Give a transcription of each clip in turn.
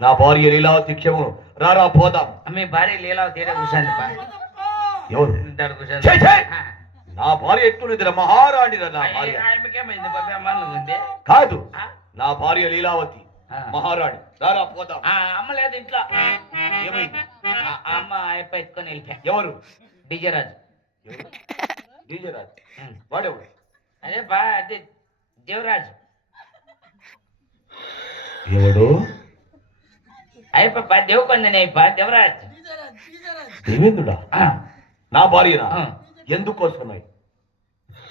నా భార్య లీలావతి క్షేమం రారా పోదాం. మీ భార్య లీలావతి ఏడా కూర్చోండి ఎవరు ఛే, ఛే! నా భార్య ఎట్లుంది మహారాణి నా భార్య ఆమెకేమైంది బాబా అమ్మాయిలు ఉంది కాదు నా భార్య లీలావతి మహారాణి రారా పోదాం. అమ్మ లేదు ఇంట్లో ఏమైంది అమ్మ అయిపో ఎత్తుకొని వెళ్ళిపోయా. ఎవరు డిజరాజు డీజే రాజు వాడెవడు అదే బా అదే దేవరాజు ఎవడు అయిపో దేవకొందని అయిపో దేవరాజు దేవేంద్రుడా నా భార్యనా ఎందుకోసం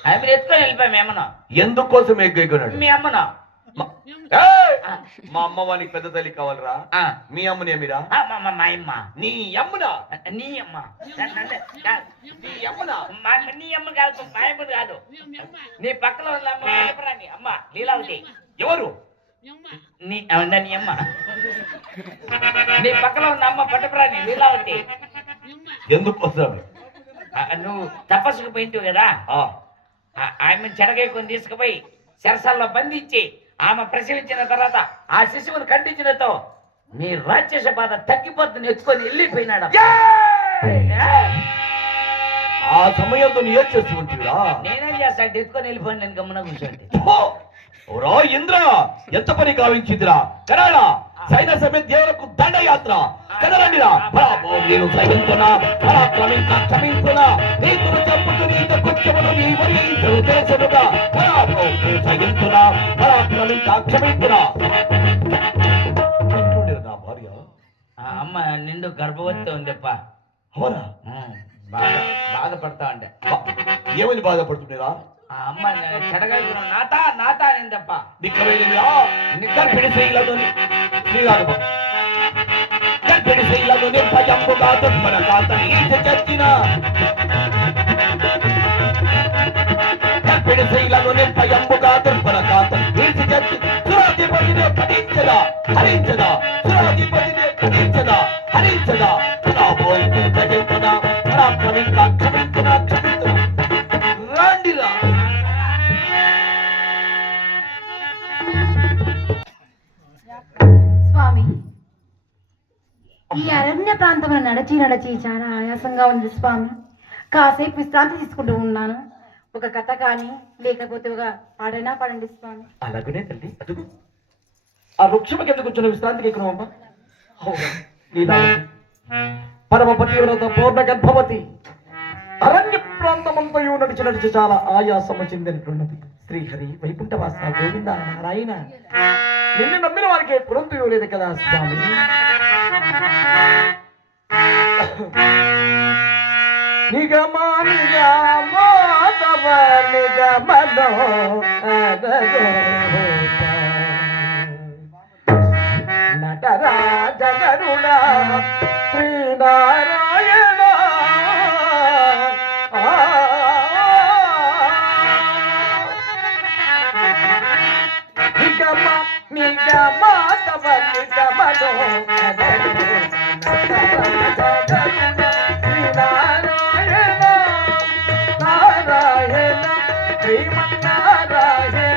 ఆమె ఎత్తుకొని వెళ్ళిపోయా మీ అమ్మను ఎందుకోసం ఎగ్గొన్నాడు మీ అమ్మను మా అమ్మ వానికి పెద్ద తల్లి కావాలరా మీ అమ్మని ఏమిరా మా అమ్మ నీ అమ్మనా నీ అమ్మ నీ అమ్మనా నీ అమ్మ కాదు మా అమ్మ కాదు నీ పక్కన ఉన్న అమ్మ పట్టపురాణి అమ్మ లీలావతి ఎవరు నీ నీ అమ్మ నీ పక్కన ఉన్న అమ్మ పట్టపురాణి లీలావతి ఎందుకోసం నువ్వు తపస్సుకు పోయింటావు కదా ఆమె చెడగైకొని తీసుకుపోయి చెరసాల్లో బంధించి ఆమె ప్రసవించిన తర్వాత ఆ శిశువును ఖండించినతో మీ రాక్షస బాధ తగ్గిపోతుంది ఎత్తుకొని వెళ్ళిపోయినాడు. ఆ సమయంలో నువ్వు ఏం చేస్తూ ఉంటురా నేనేం చేస్తా ఎత్తుకొని వెళ్ళిపోయి నేను గమ్మున కూర్చోండి. ఓరా ఇంద్ర ఎంత పని గావించిందిరా కరాడా సైన సమేత దేవులకు దండయాత్ర కదలండిరా నేను సైనికునా పరాక్రమించ క్షమించునా నీతులు చెప్పుతూ నీత కుచ్చమును నీ వరించరు తెలుసునుగా నేను సైనికునా పరాక్రమించ క్షమించునా నా భార్య అమ్మ నిండు గర్భవతి ఉందప్ప. అవునా బాధపడతా ఉండే ఏమని బాధపడుతుండేరా అమ్మ చెడగా నాతా నాతా అనిందప్ప. గర్భిణి శైలలోని గర్భిణి శైలలోని భయంబుగా దుర్మన కాతని ఈడ్చి చచ్చిన గర్భిణి శైలలోని భయంబుగా దుర్మన కాతని ఈడ్చి చచ్చి సురాధిపతినే పఠించదా హరించదా సురాధిపతినే పఠించదా హరించదా భయంతున్నా పరాక్రమించ క్షమించునా క్షమించునా రాండిరా. స్వామి ఈ అరణ్య ప్రాంతంలో నడిచి నడిచి చాలా ఆయాసంగా ఉంది స్వామి. కాసేపు విశ్రాంతి తీసుకుంటూ ఉన్నాను. ఒక కథ కానీ లేకపోతే ఒక పాడైనా పాడండి స్వామి. అలాగనే తల్లి అదుగు ఆ వృక్షం కింద కూర్చున్న విశ్రాంతికి ఎక్కువమ్మా. పరమపతి వ్రత పూర్ణ గర్భవతి అరణ్య ప్రాంతమంతయు నడిచి నడిచి చాలా ఆయాసము చెందినట్లున్నది. శ్రీహరి వైకుంఠవాస గోవింద నారాయణ నిన్ను నమ్మిన వారికి పురంతు లేదు కదా స్వామి. నిగమా నిగమో తవ నిగమలో నటరాజ గరుడ శ్రీనారాయణ నిగమ నిగమ తవ నిగమలో శ్రీనారాయణ నారాయణ శ్రీమన్నారాయణ